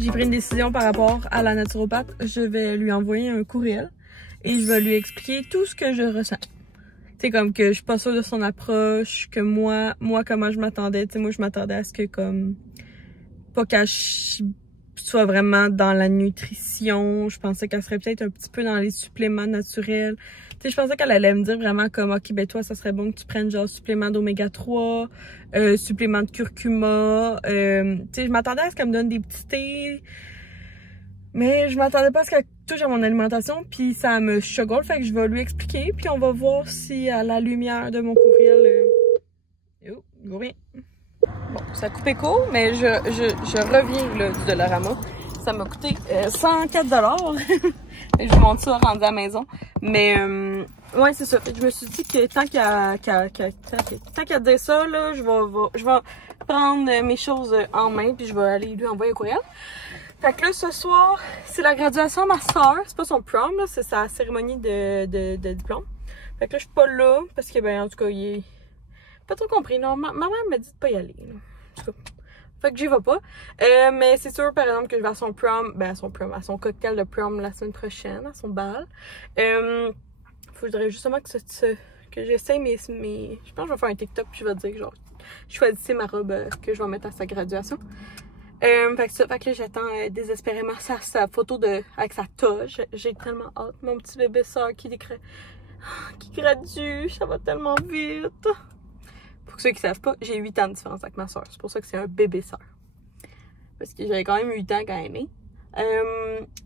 J'ai pris une décision par rapport à la naturopathe. Je vais lui envoyer un courriel et je vais lui expliquer tout ce que je ressens. C'est comme que je suis pas sûre de son approche, que moi comment je m'attendais. Tu sais, moi je m'attendais à ce que comme pas qu'elle soit vraiment dans la nutrition. Je pensais qu'elle serait peut-être un petit peu dans les suppléments naturels. Tu sais, je pensais qu'elle allait me dire vraiment comme ok ben toi ça serait bon que tu prennes genre supplément d'oméga 3, supplément de curcuma. Tu sais, je m'attendais à ce qu'elle me donne des petits thés. Mais je m'attendais pas à ce qu'elle touche à mon alimentation, puis ça me choque, fait que je vais lui expliquer, puis on va voir si à la lumière de mon courriel... Oh, il va bien. Bon, ça a coupé court, mais je reviens là, du Dollarama. Ça m'a coûté 104 $. Je vous montre ça rendu à la maison. Mais ouais, c'est ça. Je me suis dit que tant qu'à dire ça, là, je vais prendre mes choses en main, puis je vais aller lui envoyer un courriel. Fait que là, ce soir, c'est la graduation de ma soeur. C'est pas son prom, là, c'est sa cérémonie de diplôme. Fait que là, je suis pas là, parce que, ben, en tout cas, il est pas trop compris. Non, ma mère m'a dit de pas y aller, là. En tout cas. Fait que j'y vais pas. Mais c'est sûr, par exemple, que je vais à son prom, ben, à son cocktail de prom la semaine prochaine, à son bal. Faudrait justement que j'essaye mes... Je pense que je vais faire un TikTok, puis je vais dire, genre, choisissez ma robe que je vais mettre à sa graduation. Fait que là, j'attends désespérément sa photo avec sa toge. J'ai tellement hâte. Mon petit bébé soeur qui gradue. Ça va tellement vite. Pour ceux qui savent pas, j'ai 8 ans de différence avec ma soeur. C'est pour ça que c'est un bébé soeur. Parce que j'avais quand même 8 ans quand elle est née.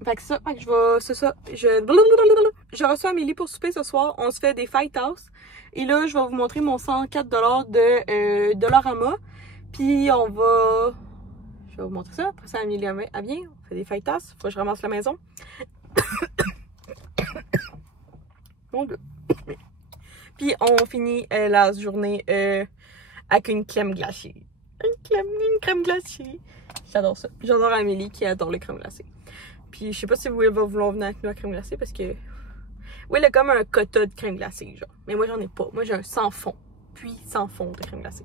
Fait que ça, fait que je vais... C'est ça. Je reçois Amélie pour souper ce soir. On se fait des Fight House. Et là, je vais vous montrer mon 104 $ de Dollarama. Puis on va... Je vais vous montrer ça. Après ça, Amélie, elle vient. On fait des fajitas. Faut que je ramasse la maison. Mon Dieu. Puis on finit la journée avec une crème glacée. Une crème glacée. J'adore ça. J'adore Amélie qui adore les crèmes glacées. Puis je sais pas si vous va vouloir venir avec nous à crème glacée parce que... Oui, elle a comme un quota de crème glacée, genre. Mais moi, j'en ai pas. Moi, j'ai un sans fond. Puis sans fond de crème glacée.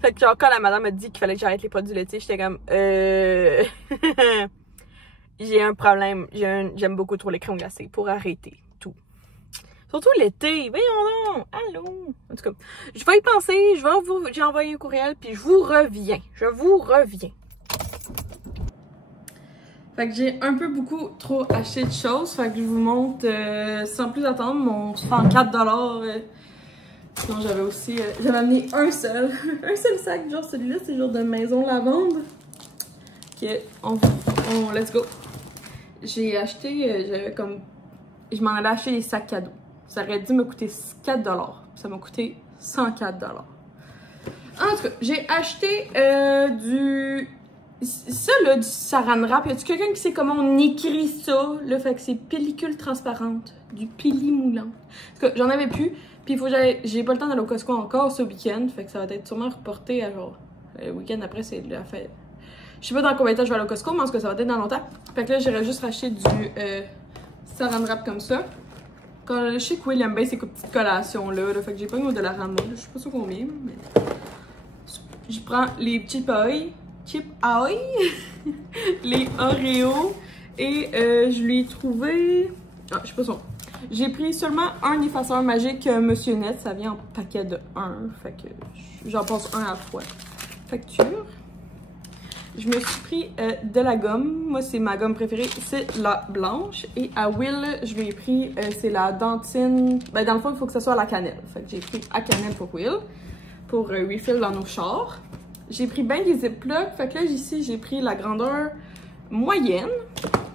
Fait que genre, quand la madame m'a dit qu'il fallait que j'arrête les produits laitiers, j'étais comme j'ai un problème. J'aime beaucoup trop les crèmes glacées pour arrêter tout. Surtout l'été. Voyons non. Allô. En tout cas, je vais y penser. J'ai envoyé un courriel puis je vous reviens. Fait que j'ai un peu beaucoup trop acheté de choses. Fait que je vous montre sans plus attendre mon 104 $. Sinon, j'avais aussi... j'avais amené un seul sac, genre celui-là, c'est genre de maison lavande. Ok, let's go. J'ai acheté, j'avais comme... Je m'en allais acheter des sacs cadeaux. Ça aurait dû me coûter 4 $. Ça m'a coûté 104 $. En tout cas, j'ai acheté du... Ça, là, du Saran Wrap. Y a-tu quelqu'un qui sait comment on écrit ça? Là, fait que c'est pellicule transparente. Du pilimoulant. En tout cas, j'en avais plus. Puis il faut que j'ai pas le temps d'aller au Costco encore ce week-end. Fait que ça va être sûrement reporté à genre... Le week-end après, c'est la fête. Je sais pas dans combien de temps je vais aller au Costco, mais en tout cas, ça va être dans longtemps. Fait que là, j'irai juste racheter du Saran Wrap comme ça. Quand, je sais que Will aime bien ces petites collations-là. Fait que j'ai pas mis au Dollarama. Je sais pas sûr combien, mais... Je prends les Chip Ahoy, les Oreos, et je lui ai trouvé... Ah, je sais pas son... J'ai pris seulement un effaceur magique Monsieur Net, ça vient en paquet de 1, fait que j'en passe un à la fois. Facture. Je me suis pris de la gomme, moi c'est ma gomme préférée, c'est la blanche. Et à Will, je lui ai pris, c'est la dentine, ben dans le fond il faut que ce soit à la cannelle. Fait que j'ai pris à cannelle pour Will, pour refill dans nos chars. J'ai pris bien des ziplocs, fait que là ici j'ai pris la grandeur moyenne.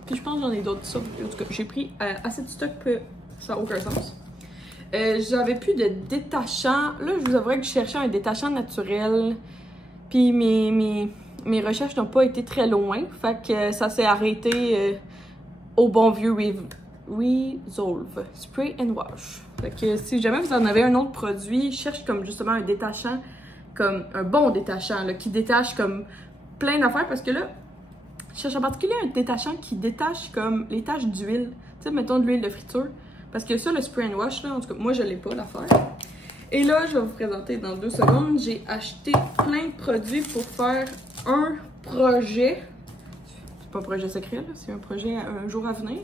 Puis je pense que j'en ai d'autres ça. En tout cas, j'ai pris assez de stock que ça n'a aucun sens. J'avais plus de détachant. Là, je vous avouerais que je cherchais un détachant naturel. Puis mes recherches n'ont pas été très loin. Fait que ça s'est arrêté au bon vieux Resolve. Spray and Wash. Fait que si jamais vous en avez un autre produit, je cherche comme justement un détachant, comme un bon détachant, là, qui détache comme plein d'affaires. Parce que là, je cherche en particulier un détachant qui détache comme les taches d'huile. Tu sais, mettons de l'huile de friture. Parce que ça, le spray and wash, là, en tout cas, moi, je l'ai pas, l'affaire. Et là, je vais vous présenter dans 2 secondes. J'ai acheté plein de produits pour faire un projet. c'est pas un projet secret, c'est un projet un jour à venir.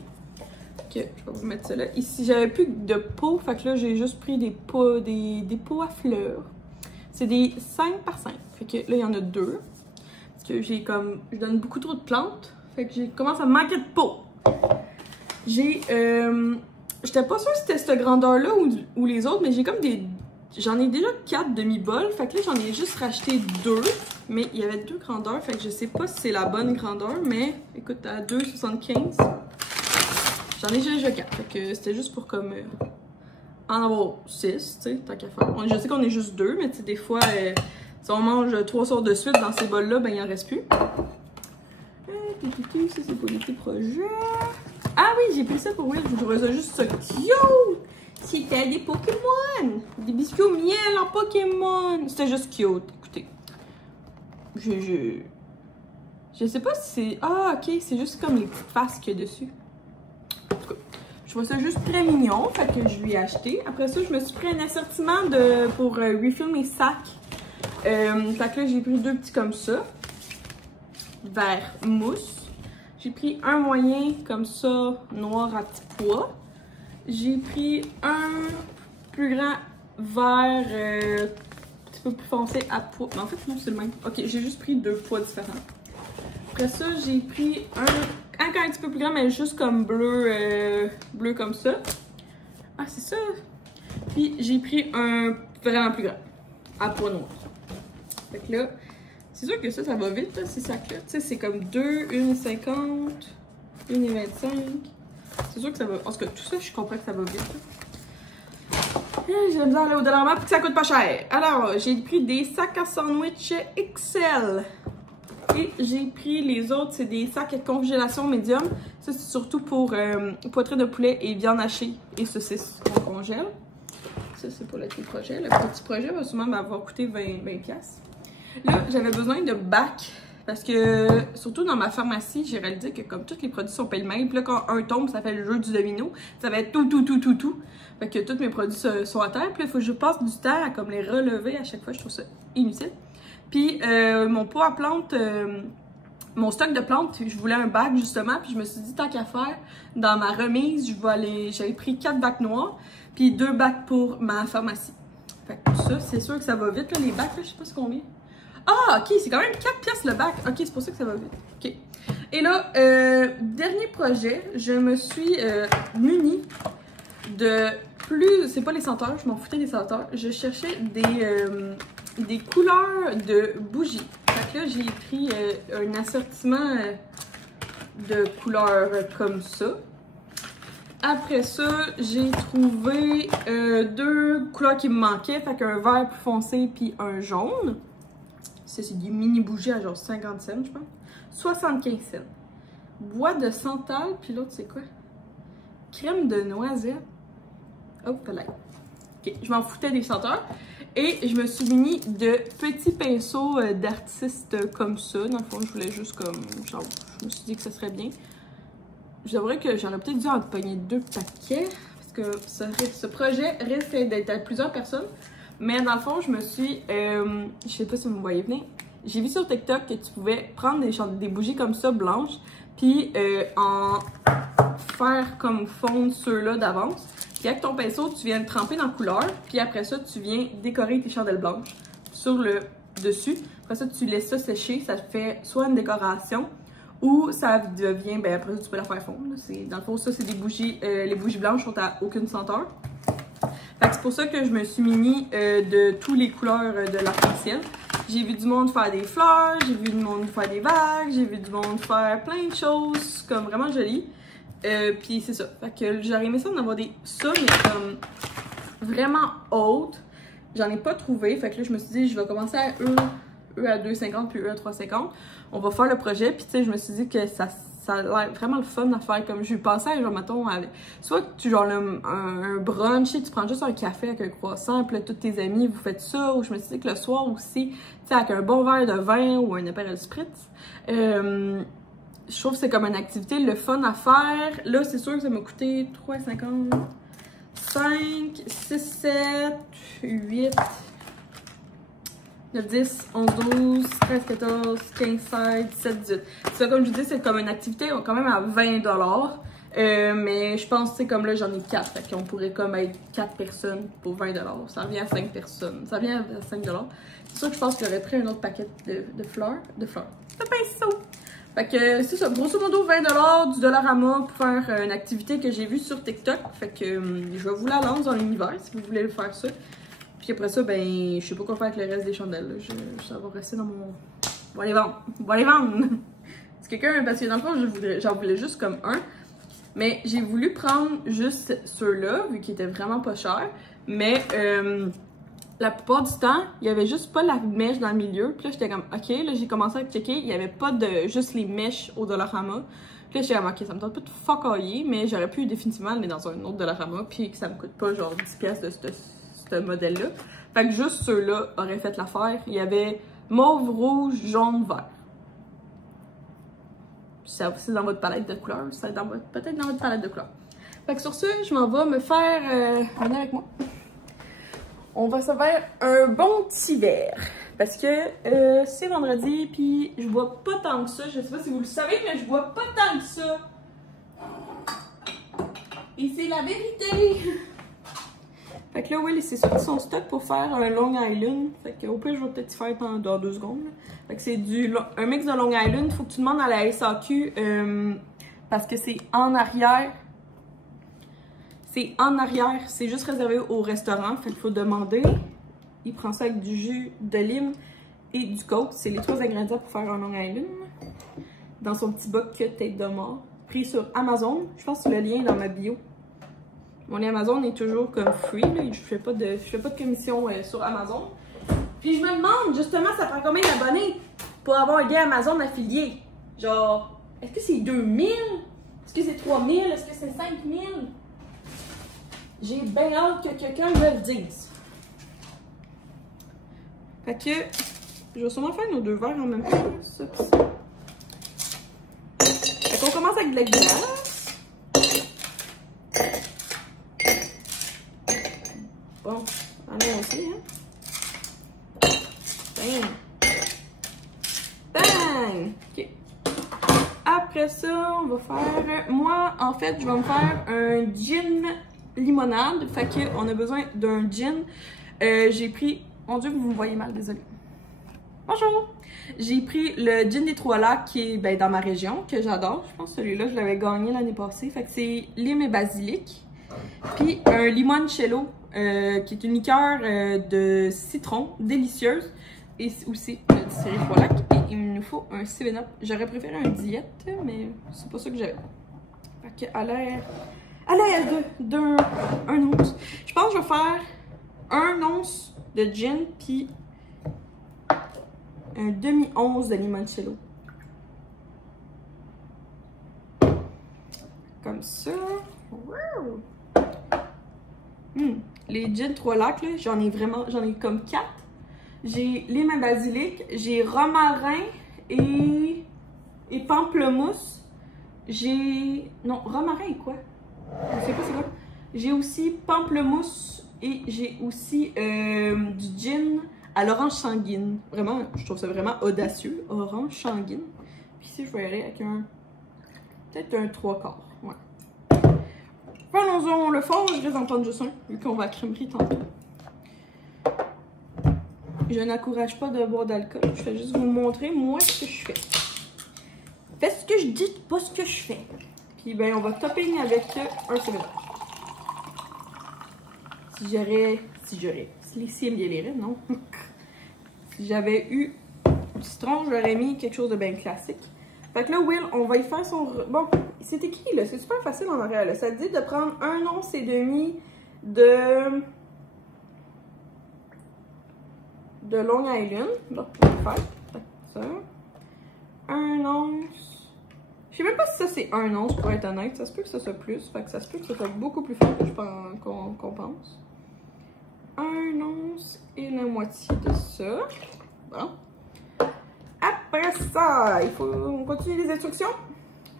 Ok, je vais vous mettre ça là. Ici, j'avais plus de pots, fait que là, j'ai juste pris des pots, des pots à fleurs. C'est des 5 par 5. Fait que là, il y en a 2. Parce que j'ai comme... Je donne beaucoup trop de plantes. Fait que j'ai commencé à manquer de pots. J'ai... J'étais pas sûre si c'était cette grandeur-là ou les autres, mais j'ai comme des... J'en ai déjà 4 demi-bols. Fait que là, j'en ai juste racheté 2. Mais il y avait 2 grandeurs. Fait que je sais pas si c'est la bonne grandeur. Mais écoute, à 2,75. J'en ai déjà 4. Fait que c'était juste pour comme... en avoir 6, tu sais, tant qu'à faire. Je sais qu'on est juste 2, mais tu sais, des fois, si on mange 3 soirs de suite dans ces bols-là, ben il en reste plus. Ça, c'est pour les petits projets. Ah oui, j'ai pris ça pour Will. Je trouvais ça juste ça cute. C'était des Pokémon. Des biscuits au miel en Pokémon. C'était juste cute. Écoutez. Je sais pas si c'est... Ah, ok, c'est juste comme les petites faces qu'il y a dessus. En tout cas, je trouve ça juste très mignon. Fait que je lui ai acheté. Après ça, je me suis pris un assortiment pour refill mes sacs. Fait que là, j'ai pris 2 petits comme ça. Vert mousse. J'ai pris un moyen comme ça, noir à petits pois. J'ai pris un plus grand vert, un petit peu plus foncé à pois. Mais en fait, non, c'est le même. Ok, j'ai juste pris 2 pois différents. Après ça, j'ai pris encore un petit peu plus grand, mais juste comme bleu, bleu comme ça. Ah, c'est ça. Puis j'ai pris un vraiment plus grand, à pois noir. Fait que là, c'est sûr que ça va vite, là, ces sacs-là. Tu sais, c'est comme 2, 1,50, 1,25. C'est sûr que ça va... En tout cas, tout ça, je comprends que ça va vite. J'aime bien aller au dollar map et que ça coûte pas cher. Alors, j'ai pris des sacs à sandwich XL. Et j'ai pris les autres, c'est des sacs à congélation médium. Ça, c'est surtout pour poitrine de poulet et viande hachée et saucisses qu'on congèle. Ça, c'est pour le petit projet. Le petit projet va sûrement m'avoir coûté 20$. Là, j'avais besoin de bacs parce que, surtout dans ma pharmacie, j'ai réalisé que comme tous les produits sont pêle-mêle, puis là, quand un tombe, ça fait le jeu du domino, ça va être tout. Fait que tous mes produits sont à terre, puis là, il faut que je passe du temps à comme les relever à chaque fois, je trouve ça inutile. Puis, mon pot à plantes, mon stock de plantes, je voulais un bac justement, puis je me suis dit, tant qu'à faire, dans ma remise, j'avais pris 4 bacs noirs, puis 2 bacs pour ma pharmacie. Fait que ça, c'est sûr que ça va vite, là, les bacs, là, je sais pas c'est combien. Ah, ok, c'est quand même 4 piastres le bac. Ok, c'est pour ça que ça va vite. Ok. Et là, dernier projet, je me suis munie de plus... C'est pas les senteurs, je m'en foutais des senteurs. Je cherchais des couleurs de bougies. Fait que là, j'ai pris un assortiment de couleurs comme ça. Après ça, j'ai trouvé 2 couleurs qui me manquaient. Fait qu'un vert plus foncé puis un jaune. Ça, c'est des mini bougies à genre 50 cents, je pense. 75 cents. Bois de santal, puis l'autre, c'est quoi? Crème de noisette. Hop là. Ok, je m'en foutais des senteurs. Et je me suis munie de petits pinceaux d'artistes comme ça. Dans le fond, je voulais juste comme... Genre, je me suis dit que ça serait bien. J'aimerais que j'aurais peut-être dû en pogner 2 paquets. Parce que ce projet risque d'être à plusieurs personnes. Mais dans le fond, je me suis... je sais pas si vous me voyez venir. J'ai vu sur TikTok que tu pouvais prendre des bougies comme ça, blanches, puis en faire comme fondre ceux-là d'avance. Puis avec ton pinceau, tu viens le tremper dans la couleur. Puis après ça, tu viens décorer tes chandelles blanches sur le dessus. Après ça, tu laisses ça sécher. Ça fait soit une décoration ou ça devient... Ben après ça, tu peux la faire fondre. Dans le fond, ça, c'est des bougies... les bougies blanches sont à aucune senteur. Fait que c'est pour ça que je me suis munie de toutes les couleurs de l'arc-en-ciel. J'ai vu du monde faire des fleurs, j'ai vu du monde faire des vagues, j'ai vu du monde faire plein de choses comme vraiment jolies. Puis c'est ça. Fait que j'aurais aimé ça d'en avoir ça, mais comme vraiment hautes. J'en ai pas trouvé. Fait que là, je me suis dit, je vais commencer à eux à 2,50 puis eux à 3,50. On va faire le projet. Puis tu sais, je me suis dit que ça a l'air vraiment le fun à faire. Comme je pensais, genre, mettons, soit tu genre un brunch, tu prends juste un café avec un croissant, puis là, tous tes amis, vous faites ça. Ou je me suis dit que le soir aussi, tu sais, avec un bon verre de vin ou un apéro spritz, je trouve que c'est comme une activité, le fun à faire. Là, c'est sûr que ça m'a coûté 3,50, 5, 6, 7, 8, 9, 10, 11, 12, 13, 14, 15, 16, 17, 18. Ça, comme je vous dis, c'est comme une activité quand même à 20 $. Mais je pense, c'est comme là, j'en ai 4. Fait qu'on pourrait comme être 4 personnes pour 20 $. Ça revient à 5 personnes. Ça revient à 5 $. C'est sûr que je pense que j'aurais pris un autre paquet de fleurs. De pinceaux. Fait que c'est ça, grosso modo 20 $, du Dollarama pour faire une activité que j'ai vue sur TikTok. Fait que je vais vous la lancer dans l'univers si vous voulez faire ça. Puis après ça, ben, je sais pas quoi faire avec le reste des chandelles. Ça va rester dans mon... On va les vendre. On va les vendre! C'est quelqu'un, parce que dans le fond, j'en voulais juste comme un. Mais j'ai voulu prendre juste ceux-là, vu qu'ils étaient vraiment pas chers. Mais la plupart du temps, il y avait juste pas la mèche dans le milieu. Puis là, j'étais comme, ok, là, j'ai commencé à checker. Il y avait pas de juste les mèches au Dollarama. Puis là, j'étais comme, ok, ça me tente pas de fuck-ailler, mais j'aurais pu définitivement aller dans un autre Dollarama. Puis que ça me coûte pas genre 10$ de ce modèle-là. Fait que juste ceux-là auraient fait l'affaire. Il y avait mauve, rouge, jaune, vert. C'est dans votre palette de couleurs. C'est peut-être dans votre palette de couleurs. Fait que sur ce, je m'en vais me faire... venez avec moi. On va se faire un bon petit verre. Parce que c'est vendredi, puis je bois pas tant que ça. Je sais pas si vous le savez, mais je bois pas tant que ça. Et c'est la vérité! Fait que là, Will, il s'est sorti son stock pour faire un Long Island. Fait que au pire, je vais peut-être y faire dans 2 secondes. Fait que c'est un mix de Long Island. Faut que tu demandes à la SAQ parce que c'est en arrière. C'est en arrière. C'est juste réservé au restaurant. Fait qu'il faut demander. Il prend ça avec du jus de lime et du coke. C'est les 3 ingrédients pour faire un Long Island. Dans son petit boc tête de mort. Pris sur Amazon. Je pense que le lien est dans ma bio. Mon lien Amazon est toujours comme free, là. Je fais pas de commission sur Amazon. Puis je me demande, justement, ça prend combien d'abonnés pour avoir un lien Amazon affilié? Genre, est-ce que c'est 2000? Est-ce que c'est 3000? Est-ce que c'est 5000? J'ai bien hâte que quelqu'un me le dise. Fait que, je vais sûrement faire nos 2 verres en même temps. Ça, pis ça. Fait qu'on commence avec de la glace. Bon, allons aussi, hein. Bang! Bang! Ok. Après ça, on va faire... Moi, en fait, je vais me faire un gin limonade. Fait qu'on a besoin d'un gin. J'ai pris... Mon Dieu, vous me voyez mal, désolé. Bonjour! J'ai pris le gin des 3 lacs qui est dans ma région, que j'adore. Je pense que celui-là, je l'avais gagné l'année passée. Fait que c'est lime et basilic. Puis un limoncello. Qui est une liqueur de citron délicieuse et aussi du distillerie 3 lacs. Et il nous faut un 7-Up. J'aurais préféré un diète, mais c'est pas ça que j'avais. Fait qu'à l'air d'un once. Je pense que je vais faire 1 once de gin puis un demi-once de limoncello. Comme ça. Wow. Les gins 3 lacs, j'en ai comme 4. J'ai lime à basilic, j'ai romarin et pamplemousse. Non, romarin et quoi? Je sais pas c'est quoi. J'ai aussi pamplemousse et j'ai aussi du gin à l'orange sanguine. Vraiment, je trouve ça vraiment audacieux. Orange sanguine. Puis ici, je vais y aller avec peut-être un 3/4. Ouais. Prenons-en le fond, je vais en prendre juste un, vu qu'on va à la crèmerie tantôt. Je n'encourage pas de boire d'alcool, je vais juste vous montrer moi ce que je fais. Faites ce que je dis, pas ce que je fais. Puis ben on va topping avec un 7-Up. Si il y avait, non. Si j'avais eu du citron, j'aurais mis quelque chose de bien classique. Fait que là, Will, on va y faire son... Bon, c'est écrit, là. C'est super facile en arrière, là. Ça dit de prendre 1 once et demi de Long Island. Bon, on va faire ça. 1 once. Je sais même pas si ça, c'est 1 once, pour être honnête. Ça se peut que ça soit plus. Fait que ça se peut que ça soit beaucoup plus fort que je pense qu'on pense. 1 once et la moitié de ça. Bon. Après ça, on continue les instructions.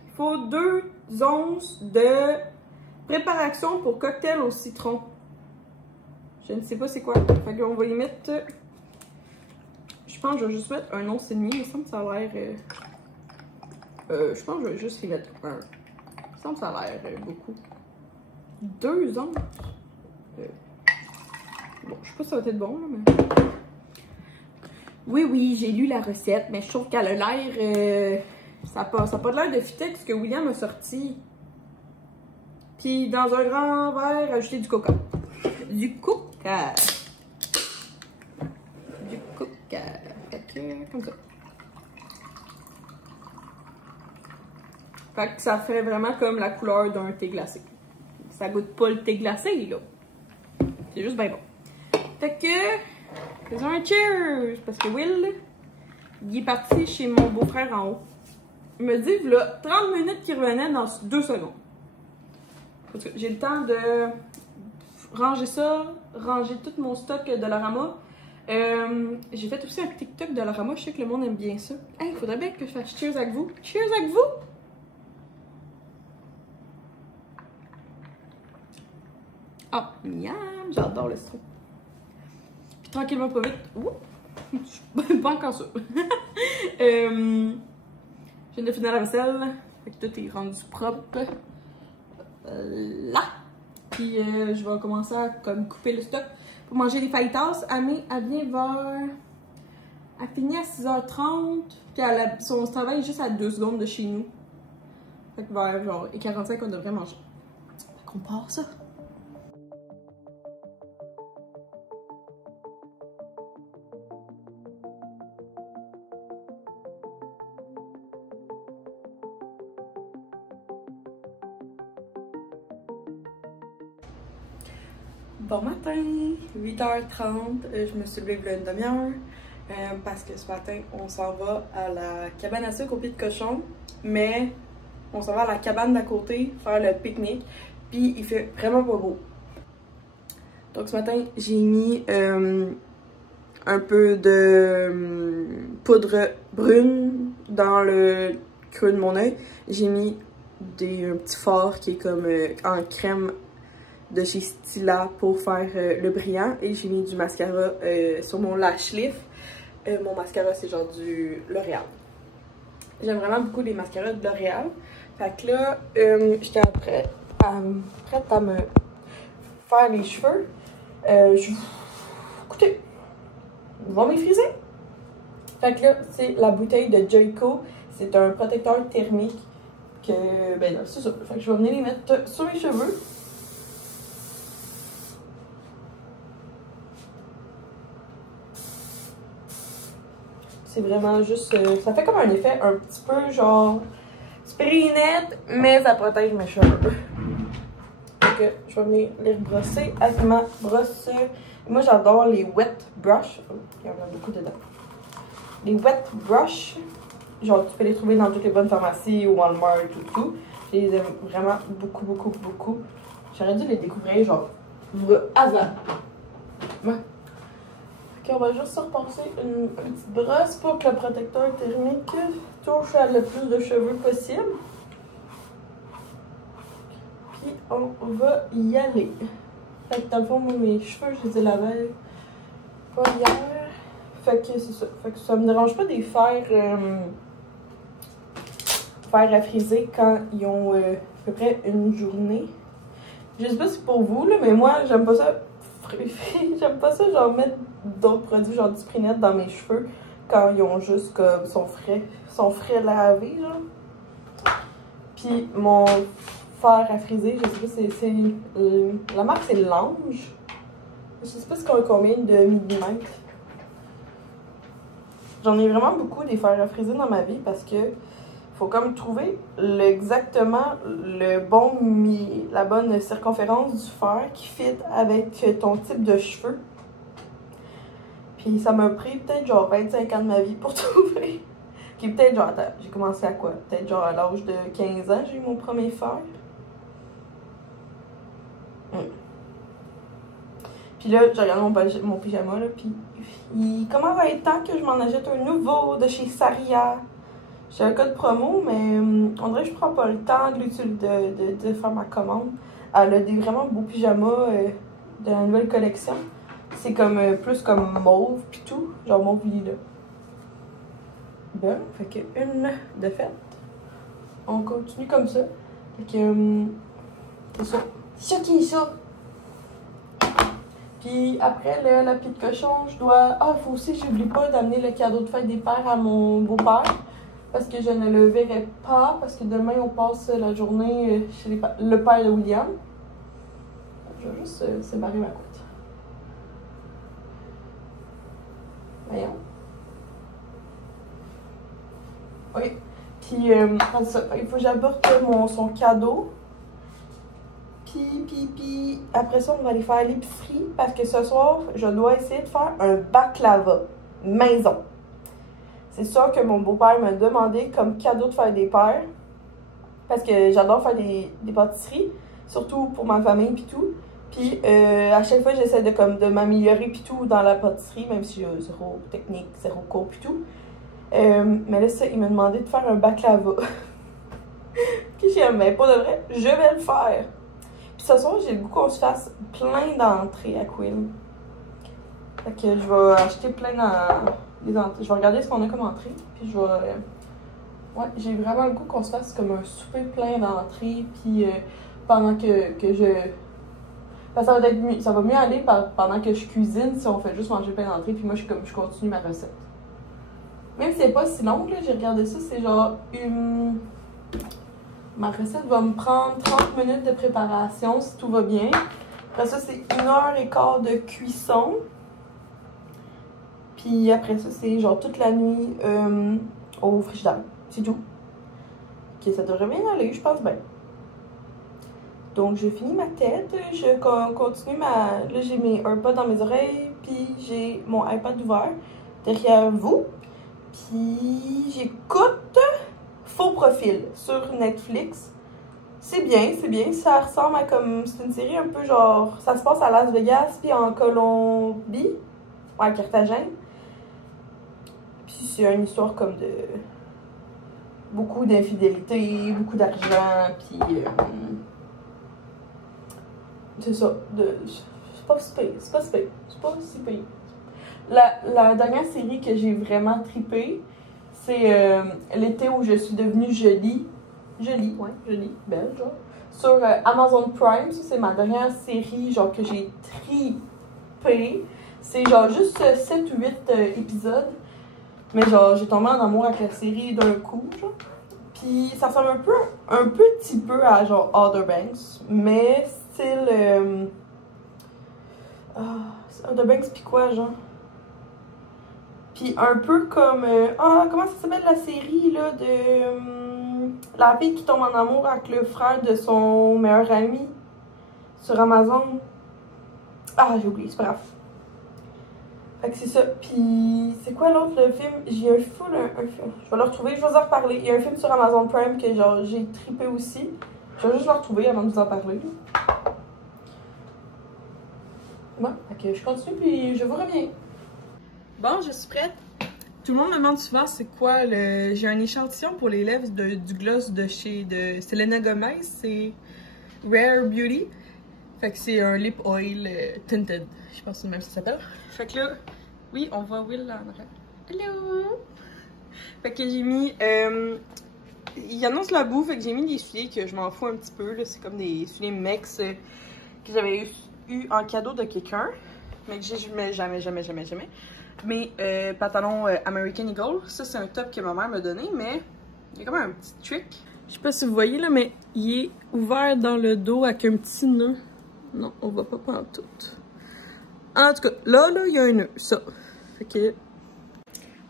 Il faut 2 onces de préparation pour cocktail au citron. Je ne sais pas c'est quoi. Fait qu'on va y mettre je pense que je vais juste mettre un once et demi. Il me semble que ça a l'air... je pense que je vais juste y mettre un. Il me semble que ça a l'air beaucoup. 2 onces? Bon, je sais pas si ça va être bon, là, mais... Oui, j'ai lu la recette, mais je trouve qu'elle a l'air... ça n'a pas l'air de fitter avec ce que William a sorti. Puis, dans un grand verre, ajouter du coca. Du coca. Du coca. Fait que, comme ça. Fait que ça fait vraiment comme la couleur d'un thé glacé. Ça goûte pas le thé glacé, là. C'est juste bien bon. Fait que, faisons un cheers! Parce que Will, il est parti chez mon beau-frère en haut. Il me dit, là, 30 minutes qu'il revenait dans 2 secondes. Parce que j'ai le temps de ranger ça, ranger tout mon stock de Dollarama. J'ai fait aussi un TikTok de Dollarama, je sais que le monde aime bien ça. Hey, il faudrait bien que je fasse cheers avec vous. Cheers avec vous! Ah, miam! J'adore le citron. Puis tranquillement, pas vite. Ouh! Je suis pas encore sûre. Je viens de finir la vaisselle. Fait que tout est rendu propre. Là! Puis je vais commencer à comme, couper le stock pour manger les fajitas. Amé, elle vient vers... Elle finit à 6h30. Puis son travail est juste à 2 secondes de chez nous. Fait que vers genre 45 on devrait manger. Fait qu'on part ça. Bon matin, 8h30, je me suis levée il y a une demi-heure parce que ce matin on s'en va à la cabane à sucre au pied de cochon, mais on s'en va à la cabane d'à côté faire le pique-nique, puis il fait vraiment pas beau. Donc ce matin j'ai mis un peu de poudre brune dans le creux de mon œil. J'ai mis un petit fard qui est comme en crème de chez Stila pour faire le brillant, et j'ai mis du mascara sur mon lash lift. Mon mascara c'est genre du L'Oréal. J'aime vraiment beaucoup les mascaras de L'Oréal. Fait que là, j'étais prête à me faire les cheveux. Écoutez, je vais m'effriser. Fait que là, c'est la bouteille de Joico. C'est un protecteur thermique que, ben là, c'est ça. Fait que je vais venir les mettre sur mes cheveux. C'est vraiment juste... ça fait comme un effet un petit peu genre spray net, mais ça protège mes cheveux. Donc je vais venir les rebrosser avec ma brosse. Moi j'adore les wet brush. Oh, il y en a beaucoup dedans. Les wet brush, genre tu peux les trouver dans toutes les bonnes pharmacies, Walmart, tout. Je les aime vraiment beaucoup. J'aurais dû les découvrir genre avant. Ouais. On va juste se repasser une petite brosse pour que le protecteur thermique touche à le plus de cheveux possible. Puis on va y aller. Fait que dans le fond, moi, mes cheveux, je les ai lavés pas hier. Fait que c'est ça. Fait que ça me dérange pas de les faire à friser quand ils ont à peu près une journée. Je sais pas si c'est pour vous, là, mais moi, j'aime pas ça. J'aime pas ça, genre mettre d'autres produits, genre du spray net dans mes cheveux quand ils ont juste comme sont frais lavés, genre. Puis mon fer à friser, je sais pas, c'est la marque c'est Lange. Je sais pas combien de millimètres. J'en ai vraiment beaucoup des fers à friser dans ma vie parce que faut comme trouver exactement la bonne circonférence du fer qui fit avec ton type de cheveux. Puis ça m'a pris peut-être genre 25 ans de ma vie pour trouver. Puis peut-être genre, attends, j'ai commencé à quoi? Peut-être genre à l'âge de 15 ans, j'ai eu mon premier fer. Puis là, je regarde mon pyjama, là, puis il commence à être temps que je m'en achète un nouveau de chez Saria. J'ai un code promo, mais on dirait que je prends pas le temps de faire ma commande. Elle a des vraiment beaux pyjamas de la nouvelle collection. C'est comme plus comme mauve pis tout, genre mauve lilas. bonne. Fait que une de fait. On continue comme ça. Fait que c'est ça. C'est ça qui est ça. Puis après la petite cochon, je dois... Ah, il faut aussi, j'oublie pas d'amener le cadeau de fête des pères à mon beau-père. Parce que je ne le verrai pas. Parce que demain, on passe la journée chez le père de William. Je vais juste séparer ma côte. Voyons. Oui. Puis, ça, il faut que j'apporte son cadeau. Puis, après ça, on va aller faire l'épicerie. Parce que ce soir, je dois essayer de faire un baklava maison. C'est ça que mon beau-père m'a demandé comme cadeau de fête des pères. Parce que j'adore faire des pâtisseries. Surtout pour ma famille puis tout. Puis à chaque fois, j'essaie de m'améliorer puis tout dans la pâtisserie. Même si j'ai zéro technique, zéro cours puis tout. Mais là, ça, il m'a demandé de faire un baklava. Puis j'ai dit, mais pas de vrai, je vais le faire. Puis ce soir, j'ai le goût qu'on se fasse plein d'entrées à Quill. Fait que je vais acheter plein d'entrées. Je vais regarder ce qu'on a comme entrée. Puis je vais... ouais, j'ai vraiment le goût qu'on se fasse comme un souper plein d'entrées. Puis pendant que je... Parce que ça va mieux aller pendant que je cuisine si on fait juste manger plein d'entrées. Puis moi, je continue ma recette. Même si c'est pas si long, là, j'ai regardé ça, c'est genre ma recette va me prendre 30 minutes de préparation si tout va bien. Après ça, c'est 1h15 de cuisson. Puis après ça, c'est genre toute la nuit au frigidaire. C'est tout. Ok, ça devrait bien aller, je pense bien. Donc, j'ai fini ma tête. Je continue ma... Là, j'ai mes AirPods dans mes oreilles. Puis j'ai mon iPad ouvert derrière vous. Puis j'écoute Faux Profil sur Netflix. C'est bien, c'est bien. Ça ressemble à comme... C'est une série un peu genre... Ça se passe à Las Vegas, puis en Colombie. Ouais, à Carthagène. Puis c'est une histoire comme de... Beaucoup d'infidélité, beaucoup d'argent, puis... c'est ça. C'est pas si pire, c'est pas si pire. C'est pas si pire. La dernière série que j'ai vraiment trippée, c'est l'été où je suis devenue jolie. Jolie, ouais, jolie, belle, genre. Sur Amazon Prime, ça c'est ma dernière série, genre, que j'ai trippée. C'est genre juste 7 ou 8 épisodes. Mais genre, j'ai tombé en amour avec la série d'un coup, genre. Puis ça ressemble un petit peu à genre Outer Banks, mais style... Outer Banks pis quoi, genre? Puis un peu comme... comment ça s'appelle la série, là, de... la fille qui tombe en amour avec le frère de son meilleur ami sur Amazon. Ah, j'ai oublié, c'est pas grave. Fait que c'est ça. Puis c'est quoi l'autre, le film? J'ai un film. Je vais le retrouver, je vais vous en reparler. Il y a un film sur Amazon Prime que genre j'ai trippé aussi. Je vais juste le retrouver avant de vous en parler. Bon, fait que je continue puis je vous reviens. Bon, je suis prête. Tout le monde me demande souvent c'est quoi le... J'ai un échantillon pour les lèvres du gloss de Selena Gomez. C'est Rare Beauty. Fait que c'est un lip oil tinted. Je pense que c'est le même que ça s'appelle. Fait que là, oui, on voit Will là en arrière. Hello! Fait que j'ai mis... il annonce la boue, fait que j'ai mis des souliers que je m'en fous un petit peu. C'est comme des souliers Mex que j'avais eu en cadeau de quelqu'un. Mais que je mets jamais. Mes pantalons American Eagle. Ça, c'est un top que ma mère m'a donné, mais il y a comme un petit trick. Je sais pas si vous voyez là, mais il est ouvert dans le dos avec un petit nœud. Non, on voit pas pantoute. En tout cas, là, il y a un nœud, ça. Fait que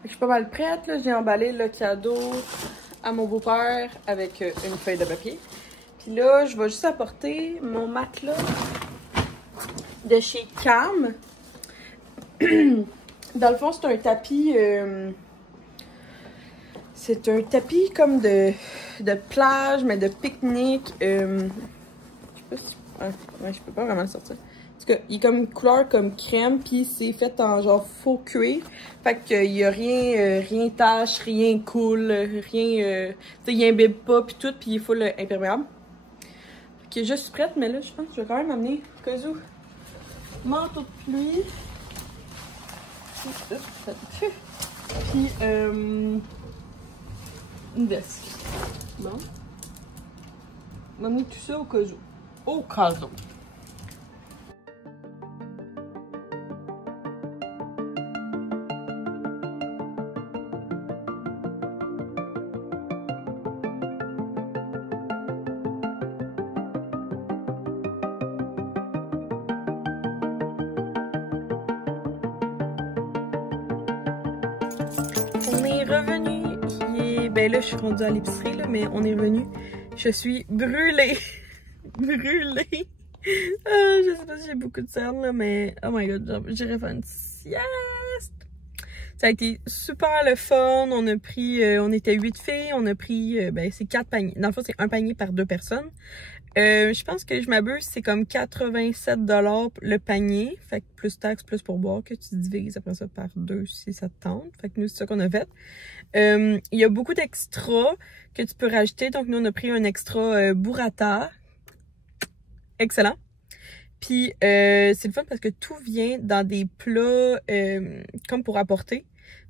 je suis pas mal prête, là. J'ai emballé le cadeau à mon beau-père avec une feuille de papier. Puis là, je vais juste apporter mon matelas de chez Cam. Dans le fond, c'est un tapis... c'est un tapis comme de plage, mais de pique-nique. Je sais pas si... ouais, je peux pas vraiment le sortir. En tout cas, il est comme une couleur comme crème, puis c'est fait en genre faux cuir. Fait qu'il y a rien tache, rien coule, rien... tu sais, il imbibe pas, puis tout, puis il est full imperméable. Fait que je suis prête, mais là, je pense que je vais quand même amener Kozu. Manteau de pluie. Puis, une veste. Bon. On va mettre tout ça au cas où. Au cas où. On est revenu, ben là je suis rendue à l'épicerie là, mais on est revenu. Je suis brûlée. Brûlée. Je sais pas si j'ai beaucoup de cernes là, mais oh my god, j'irai faire une sieste. Ça a été super le fun. On a pris, on était 8 filles, on a pris, ben c'est 4 paniers. Dans le fond, c'est un panier par 2 personnes. Je pense que je m'abuse, c'est comme 87 $ le panier. Fait que plus taxes, plus pourboire, que tu divises après ça par 2 si ça te tente. Fait que nous, c'est ça qu'on a fait. Il y a beaucoup d'extras que tu peux rajouter. Donc, nous, on a pris un extra burrata. Excellent. Puis, c'est le fun parce que tout vient dans des plats comme pour apporter.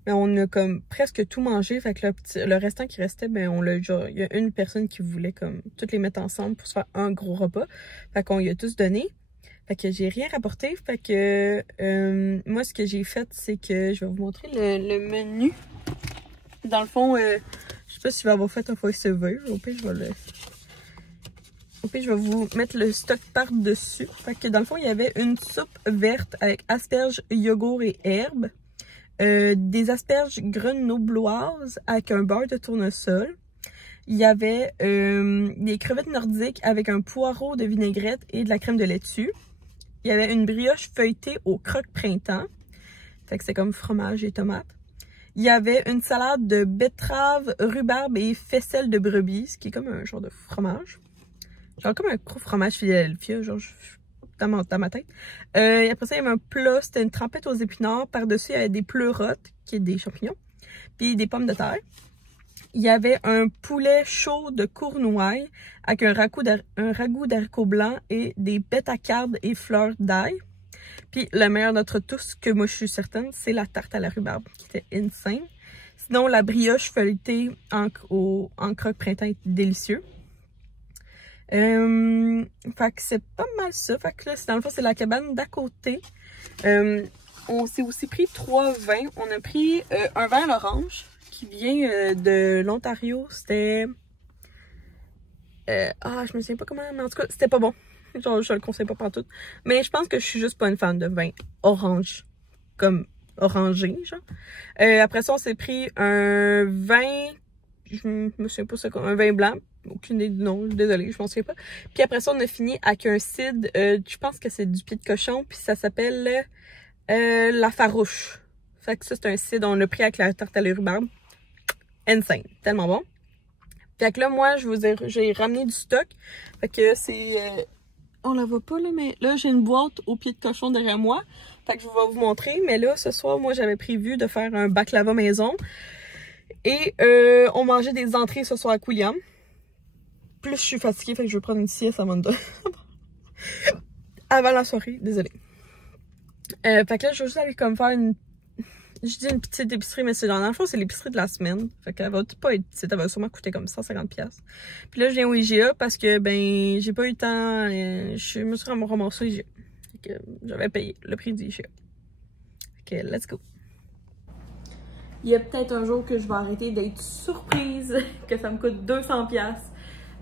Mais on a comme presque tout mangé. Fait que le restant qui restait, ben on l'a genre, il y a une personne qui voulait comme toutes les mettre ensemble pour se faire un gros repas. Fait qu'on lui a tous donné. Fait que j'ai rien rapporté. Fait que moi, ce que j'ai fait, c'est que je vais vous montrer le menu. Dans le fond, je sais pas si je vais avoir fait un voice-over. Au pire, je vais vous mettre le stock par-dessus. Fait que dans le fond, il y avait une soupe verte avec asperges, yogourt et herbes. Des asperges grenobloises avec un beurre de tournesol. Il y avait des crevettes nordiques avec un poireau de vinaigrette et de la crème de laitue. Il y avait une brioche feuilletée au croque printemps. Fait que c'est comme fromage et tomate. Il y avait une salade de betterave, rhubarbe et faisselle de brebis, ce qui est comme un genre de fromage. Genre comme un gros fromage Philadelphia, genre dans ma tête. Et après ça, il y avait un plat, c'était une trempette aux épinards. Par-dessus, il y avait des pleurotes, qui est des champignons, puis des pommes de terre. Il y avait un poulet chaud de Cournoye avec un ragoût d'haricots blancs et des bêtes à cardes et fleurs d'ail. Puis le meilleur d'entre tous, que moi je suis certaine, c'est la tarte à la rhubarbe, qui était insane. Sinon, la brioche feuilletée en croque printemps est délicieux. Fait que c'est pas mal ça. Fait que là, dans le fond, c'est la cabane d'à côté. On s'est aussi pris 3 vins. On a pris un vin à l'orange qui vient de l'Ontario. C'était... je me souviens pas comment, mais en tout cas, c'était pas bon. Genre, je le conseille pas partout. Mais je pense que je suis juste pas une fan de vin orange. Comme orangé, genre. Après ça, on s'est pris un vin... Je me souviens pas, c'est comme un vin blanc. Aucune idée du nom, désolée, je m'en souviens pas. Puis après ça, on a fini avec un cidre, je pense que c'est du pied de cochon, puis ça s'appelle la farouche. Fait que ça, c'est un cidre, on l'a pris avec la tarte à la rhubarbe. Insane, tellement bon. Fait que là, moi, j'ai ramené du stock. Fait que c'est... on la voit pas là, mais là, j'ai une boîte au pied de cochon derrière moi. Fait que je vais vous montrer. Mais là, ce soir, moi, j'avais prévu de faire un baklava maison. Et on mangeait des entrées ce soir à Couillam. Plus je suis fatiguée, fait que je vais prendre une sieste avant avant la soirée, désolée. Fait que là, je vais juste aller comme faire une... Je dis une petite épicerie, mais c'est dans le fond, c'est l'épicerie de la semaine. Fait qu'elle va pas être petite, elle va sûrement coûter comme 150$. Puis là, je viens au IGA parce que, ben, j'ai pas eu le temps, je me suis ramassée au IGA. Fait que j'avais payé le prix du IGA. Fait que, let's go. Il y a peut-être un jour que je vais arrêter d'être surprise que ça me coûte 200$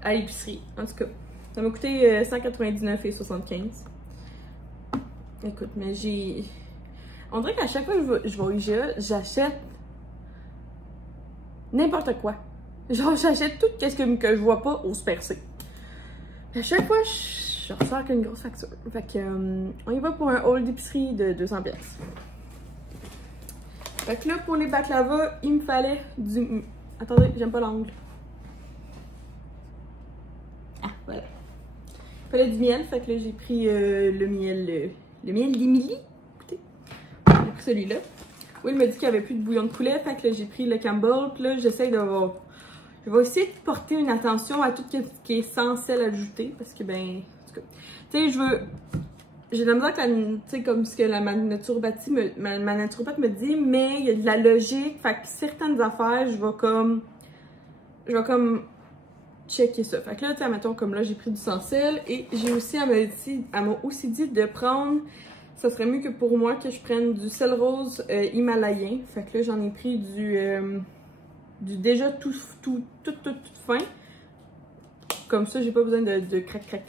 à l'épicerie. En tout cas, ça m'a coûté 199,75$. Écoute, mais j'ai... On dirait qu'à chaque fois que je vais au IGA, j'achète n'importe quoi. Genre, j'achète tout ce que je vois pas au Super C. À chaque fois, je ressors avec une grosse facture. Fait que, on y va pour un haul d'épicerie de 200$. Fait que là, pour les baklava, il me fallait du... Attendez, j'aime pas l'angle. Ah, voilà. Il fallait du miel, fait que là, j'ai pris le miel d'Émilie. Écoutez, j'ai pris celui-là. Oui, il m'a dit qu'il n'y avait plus de bouillon de poulet, fait que là, j'ai pris le Campbell. Puis là, j'essaie de... Je vais essayer de porter une attention à tout ce qui est sans sel ajouté, parce que, ben, en tout cas, tu sais, j'ai de la misère tu sais, comme ce que ma naturopathe me dit, mais il y a de la logique, fait que certaines affaires, je vais comme je vais comme checker ça. Fait que là, tu sais, mettons, comme là, j'ai pris du sans-sel et j'ai aussi, elle m'a aussi dit de prendre, ça serait mieux que pour moi que je prenne du sel rose himalayen. Fait que là, j'en ai pris du déjà tout fin. Comme ça, j'ai pas besoin de crac.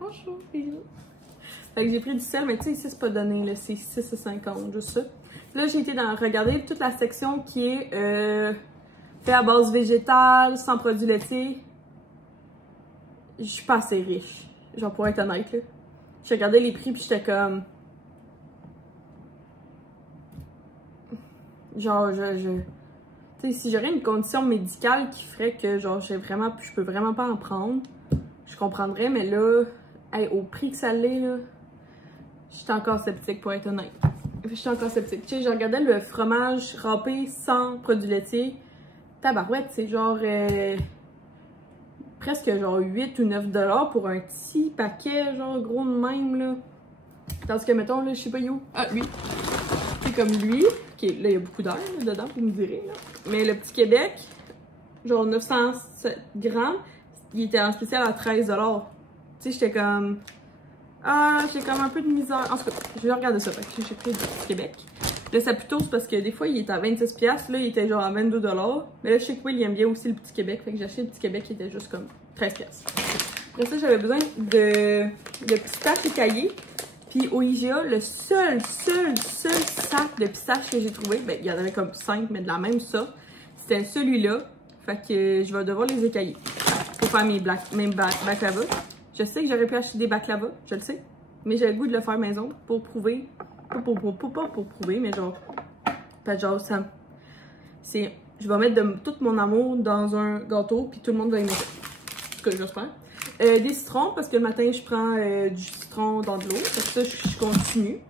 Bonjour, bisous. Fait que j'ai pris du sel, mais tu sais, ici, c'est pas donné, là, c'est 6,50, juste ça. Là, j'ai été regarder toute la section qui est fait à base végétale, sans produits laitiers. Je suis pas assez riche, genre pour être honnête, là. J'ai regardé les prix, puis j'étais comme... Genre, tu sais, si j'aurais une condition médicale qui ferait que, genre, je peux vraiment pas en prendre, je comprendrais, mais là, hey, au prix que ça l'est, là, j'étais encore sceptique, pour être honnête. J'étais encore sceptique. Tu sais, je regardais le fromage râpé sans produits laitiers. Tabarouette, c'est genre... presque genre 8 ou 9 $ pour un petit paquet, genre gros de même, là. Tandis que, mettons, là, je sais pas où. Ah, lui. C'est comme lui. Ok, là, il y a beaucoup d'air dedans, vous me direz, là. Mais le petit Québec, genre 907 grammes, il était en spécial à 13 $. Tu sais, j'étais comme... Ah, j'ai comme un peu de misère. En tout cas, je vais regarder ça. Fait que j'ai pris du petit Québec. Là, ça plutôt, c'est parce que des fois, il était à 26$. Là, il était genre à 22 $. Mais là, je sais que Will, il aime bien aussi le petit Québec. Fait que j'ai acheté le petit Québec qui était juste comme 13$. Après ça, j'avais besoin de pistaches écaillées. Puis au IGA, le seul sac de pistaches que j'ai trouvé, ben, il y en avait comme 5, mais de la même sorte. C'était celui-là. Fait que je vais devoir les écailler pour faire mes baklava. Je sais que j'aurais pu acheter des baklava, je le sais. Mais j'ai le goût de le faire maison pour prouver. Pas pour prouver, mais genre... Fait genre, ça... C'est... Je vais mettre tout mon amour dans un gâteau, puis tout le monde va aimer ça. Ce que j'espère. Des citrons, parce que le matin, je prends du citron dans de l'eau. Pour ça, je continue.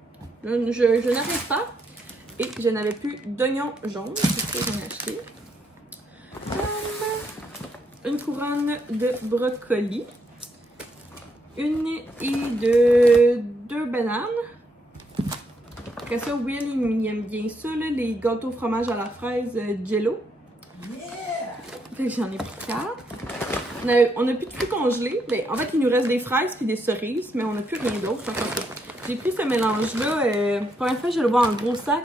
Là, je n'arrête pas. Et je n'avais plus d'oignons jaunes. C'est ce que j'en ai acheté. Une couronne de brocoli. Une et deux bananes. Après ça, Will, il aime bien ça, là, les gâteaux fromage à la fraise Jello. Yeah! J'en ai pris 4. On n'a plus de fruits congelés. Ben, en fait, il nous reste des fraises et des cerises, mais on n'a plus rien d'autre. J'ai pris ce mélange-là. Première fois, je le vois en gros sac.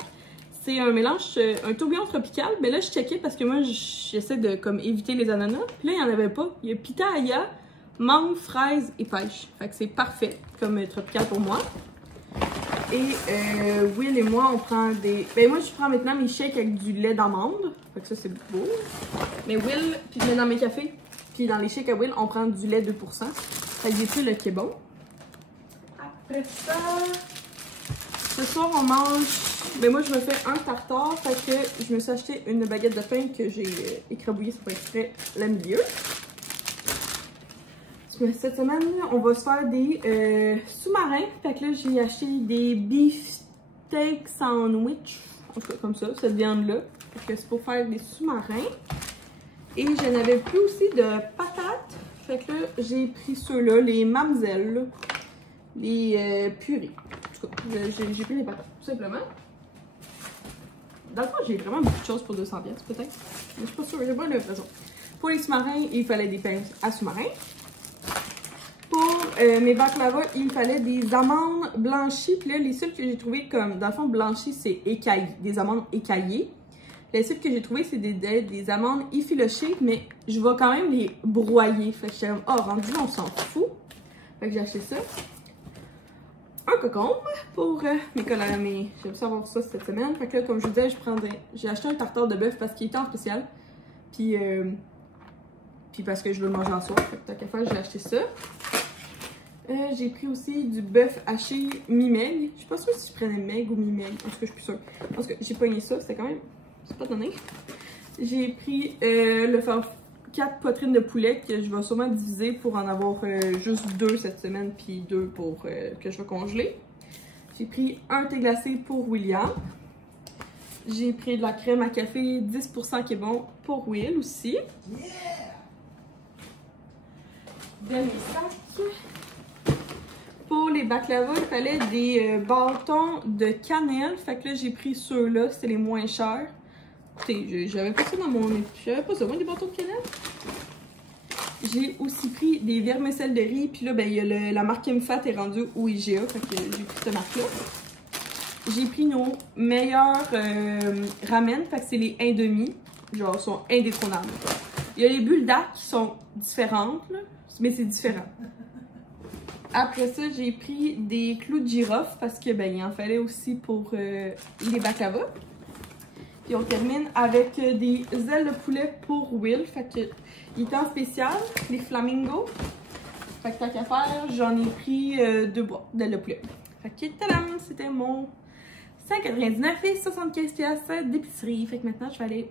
C'est un mélange, un tourbillon tropical. Mais là, je checkais parce que moi, j'essaie de comme éviter les ananas. Puis là, il n'y en avait pas. Il y a pitaya, mangue, fraise et pêche. Fait que c'est parfait comme tropical pour moi. Et Will et moi, on prend des... Ben moi, je prends maintenant mes shakes avec du lait d'amande. Fait que ça, c'est beau. Mais Will, puis dans mes cafés, puis dans les shakes à Will, on prend du lait 2%. Fait que j'ai pris le qui est bon. Après ça, ce soir, on mange... Ben moi, je me fais un tartare. Fait que je me suis acheté une baguette de pain que j'ai écrabouillée, c'est pas exprès, le milieu. Cette semaine, on va se faire des sous-marins. Fait que là, j'ai acheté des beefsteak sandwich. En tout cas, comme ça, cette viande-là. Fait que c'est pour faire des sous-marins. Et je n'avais plus aussi de patates. Fait que là, j'ai pris ceux-là, les mamzelles. Les purées. En tout cas, j'ai pris les patates, tout simplement. Dans le fond, j'ai vraiment beaucoup de choses pour 200$, peut-être. Mais je suis pas sûre, j'ai pas l'impression. Pour les sous-marins, il fallait des pains à sous-marins. Pour mes baklava, il me fallait des amandes blanchies. Puis là, les seules que j'ai trouvées comme, dans le fond, blanchies, c'est écaillées, des amandes écaillées. Les seules que j'ai trouvées, c'est des amandes effilochées, mais je vais quand même les broyer. Fait que j'étais comme, oh, rendu là, on s'en fout. Fait que j'ai acheté ça. Un cocombe pour mes collègues. J'aime savoir ça cette semaine. Fait que là, comme je vous disais, j'ai acheté un tartare de bœuf parce qu'il était en spécial. Puis parce que je veux le manger en soir. Fait que tant qu'à faire, j'ai acheté ça. J'ai pris aussi du bœuf haché mi-meg. Je suis pas sûre si je prenais meg ou mi-meg. En tout cas, je suis plus sûre. Parce que j'ai pogné ça. C'était quand même... C'est pas donné. J'ai pris le 4 poitrines de poulet que je vais sûrement diviser pour en avoir juste 2 cette semaine. Puis 2 pour que je vais congeler. J'ai pris un thé glacé pour William. J'ai pris de la crème à café 10% qui est bon pour Will aussi. Yeah! Dernier sac. Pour les baklava, il fallait des bâtons de cannelle. Fait que là, j'ai pris ceux-là. C'était les moins chers. Écoutez, j'avais pas ça dans mon... J'avais pas ça, moi, des bâtons de cannelle. J'ai aussi pris des vermicelles de riz. Puis là, ben, il y a la marque MFAT est rendue au IGA. Fait que j'ai pris cette marque-là. J'ai pris nos meilleurs ramen. Fait que c'est les 1,5. Genre, ils sont indétrônables. Il y a les bulldacks qui sont différentes, là, mais c'est différent. Après ça, j'ai pris des clous de girofle parce que ben, il en fallait aussi pour les baklava. Puis on termine avec des ailes de poulet pour Will. Fait que il était en spécial, les flamingos. Fait que tant qu'à faire, j'en ai pris 2 boîtes d'ailes de poulet. Fait que tadam, c'était mon 5,99 et 75$ d'épicerie. Fait que maintenant, je vais aller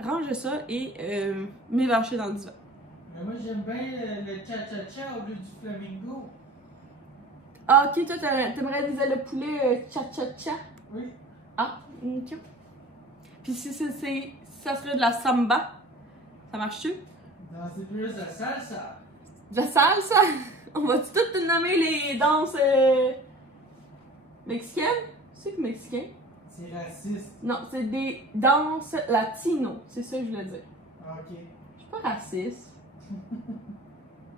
ranger ça et m'évacher dans le divan. Mais moi, j'aime bien le cha-cha-cha au lieu du flamingo. Ah, ok, toi, t'aimerais des ailes de poulet cha-cha-cha? Oui. Ah, ok. Puis si ça serait de la samba, ça marche-tu? Non, c'est plus de la salsa. De la salsa? On va-tu toutes te nommer les danses mexicaines? C'est que mexicain? C'est raciste. Non, c'est des danses latino. C'est ça que je voulais dire. Ah, ok. Je suis pas raciste.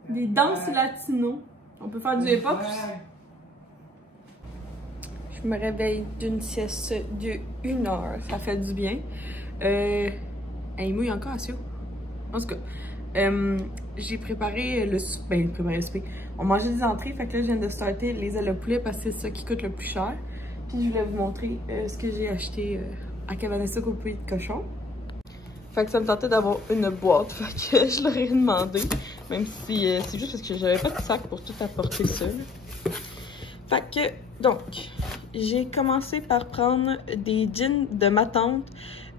Des danses latino. On peut faire du hip-hop. Je me réveille d'une sieste de 1 heure. Ça fait du bien. Il mouille encore assez haut. En tout cas, j'ai préparé le souper. On mangeait des entrées. Fait que là, je viens de starter les ailes de poulet parce que c'est ça qui coûte le plus cher. Puis je voulais vous montrer ce que j'ai acheté à Cabanessa au Pays de Cochon. Fait que ça me tentait d'avoir une boîte. Fait que je leur ai demandé. Même si c'est juste parce que j'avais pas de sac pour tout apporter ça. Fait que, donc, j'ai commencé par prendre des jeans de ma tante.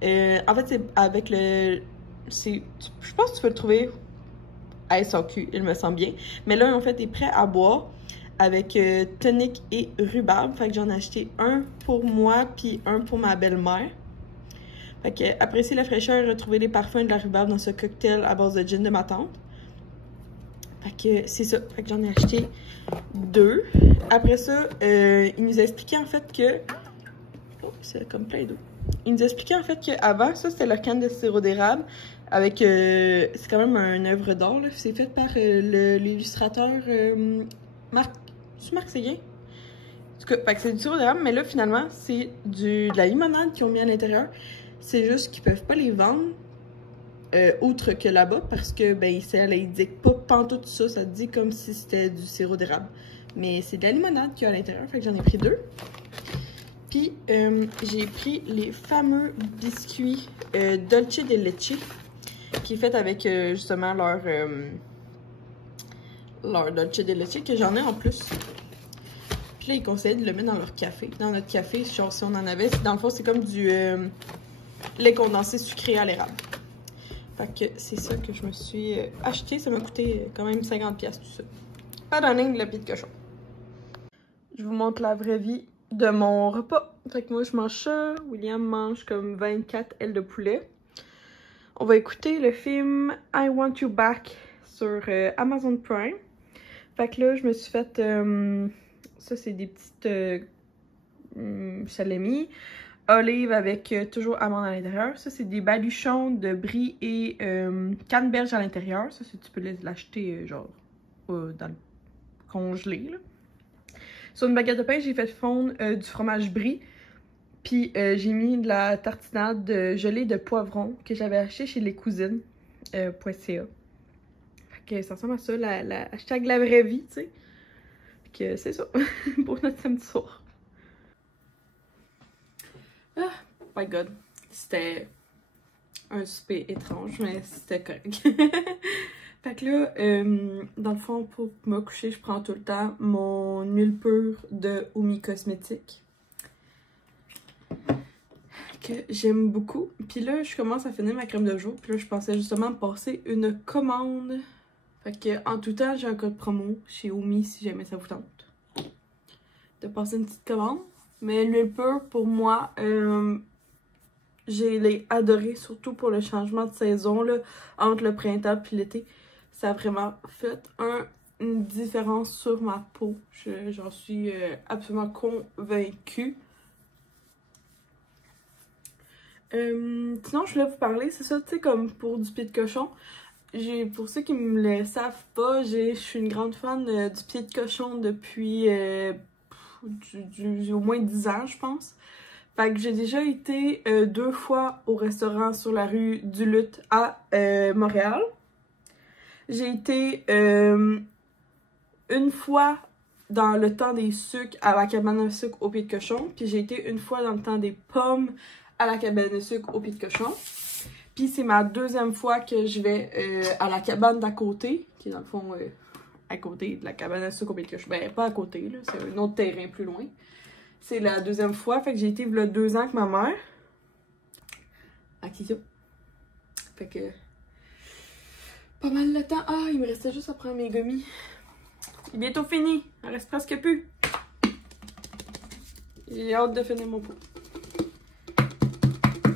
En fait, c'est avec le... Je pense que tu peux le trouver à SAQ, il me semble bien. Mais là, en fait, il est prêt à boire avec tonic et rhubarbe. Fait que j'en ai acheté un pour moi puis un pour ma belle-mère. Fait que apprécier la fraîcheur et retrouver les parfums de la rhubarbe dans ce cocktail à base de gin de ma tante. Fait que c'est ça. Fait que j'en ai acheté 2. Après ça, il nous a expliqué en fait que... Oh, c'est comme plein d'eau. Il nous a expliqué en fait qu'avant, ça c'était leur canne de sirop d'érable avec... c'est quand même un œuvre d'art. C'est fait par l'illustrateur Marc... C'est Marc Séguin? En tout cas, fait que c'est du sirop d'érable, mais là finalement, c'est de la limonade qu'ils ont mis à l'intérieur. C'est juste qu'ils peuvent pas les vendre autre que là-bas parce que ben ça indique pas pantoute ça, ça dit comme si c'était du sirop d'érable. Mais c'est de la limonade qu'il y a à l'intérieur, fait que j'en ai pris 2. Puis j'ai pris les fameux biscuits Dolce de Leche qui est fait avec justement leur Dolce de Leche que j'en ai en plus. Puis là ils conseillent de le mettre dans leur café, dans notre café, genre si on en avait. Dans le fond c'est comme du lait condensé sucré à l'érable. Fait que c'est ça que je me suis acheté. Ça m'a coûté quand même 50$ tout ça. Pas donné de la pied de cochon. Je vous montre la vraie vie de mon repas. Fait que moi je mange ça. William mange comme 24 ailes de poulet. On va écouter le film I Want You Back sur Amazon Prime. Fait que là je me suis fait... ça c'est des petites salami. Olive avec toujours amande à l'intérieur. Ça, c'est des baluchons de brie et canneberge à l'intérieur. Ça, tu peux l'acheter genre dans le congelé. Là. Sur une baguette de pain, j'ai fait fondre du fromage brie. Puis j'ai mis de la tartinade de gelée de poivron que j'avais acheté chez les cousines. .ca. Fait que ça ressemble à ça, la hashtag la vraie vie, tu sais. Fait que c'est ça pour notre samedi soir. Ah, my god. C'était un souper étrange, mais c'était correct. Fait que là, dans le fond, pour me coucher, je prends tout le temps mon huile pure de Oumi Cosmétiques. Que j'aime beaucoup. Puis là, je commence à finir ma crème de jour. Puis là, je pensais justement passer une commande. Fait que en tout temps, j'ai un code promo chez Oumi si jamais ça vous tente de passer une petite commande. Mais l'huile pure, pour moi, je l'ai adoré, surtout pour le changement de saison là, entre le printemps et l'été. Ça a vraiment fait une différence sur ma peau. J'en suis absolument convaincue. Sinon, je voulais vous parler, c'est ça, tu sais, comme pour du pied de cochon. Pour ceux qui me le savent pas, je suis une grande fan du pied de cochon depuis au moins 10 ans, je pense. Fait que j'ai déjà été 2 fois au restaurant sur la rue du Luth à Montréal. J'ai été une fois dans le temps des sucres à la cabane à sucre au pied de cochon. Puis j'ai été une fois dans le temps des pommes à la cabane de sucre au pied de cochon. Puis c'est ma 2e fois que je vais à la cabane d'à côté, qui est dans le fond à côté de la cabane à sucre au pied de cochon. Ben, pas à côté, là, c'est un autre terrain plus loin. C'est la 2e fois, fait que j'ai été il y a 2 ans avec ma mère. À Kizio. Fait que... pas mal de temps. Ah, il me restait juste à prendre mes gommis. C'est bientôt fini. Il en reste presque plus. J'ai hâte de finir mon pot.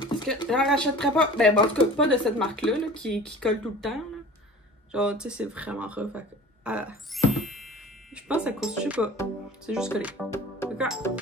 Parce que j'en rachèterais pas. Ben, en tout cas, pas de cette marque-là, là, qui colle tout le temps. Là. Genre, tu sais, c'est vraiment rough. Je pense à cause, je sais pas. C'est juste collé. D'accord?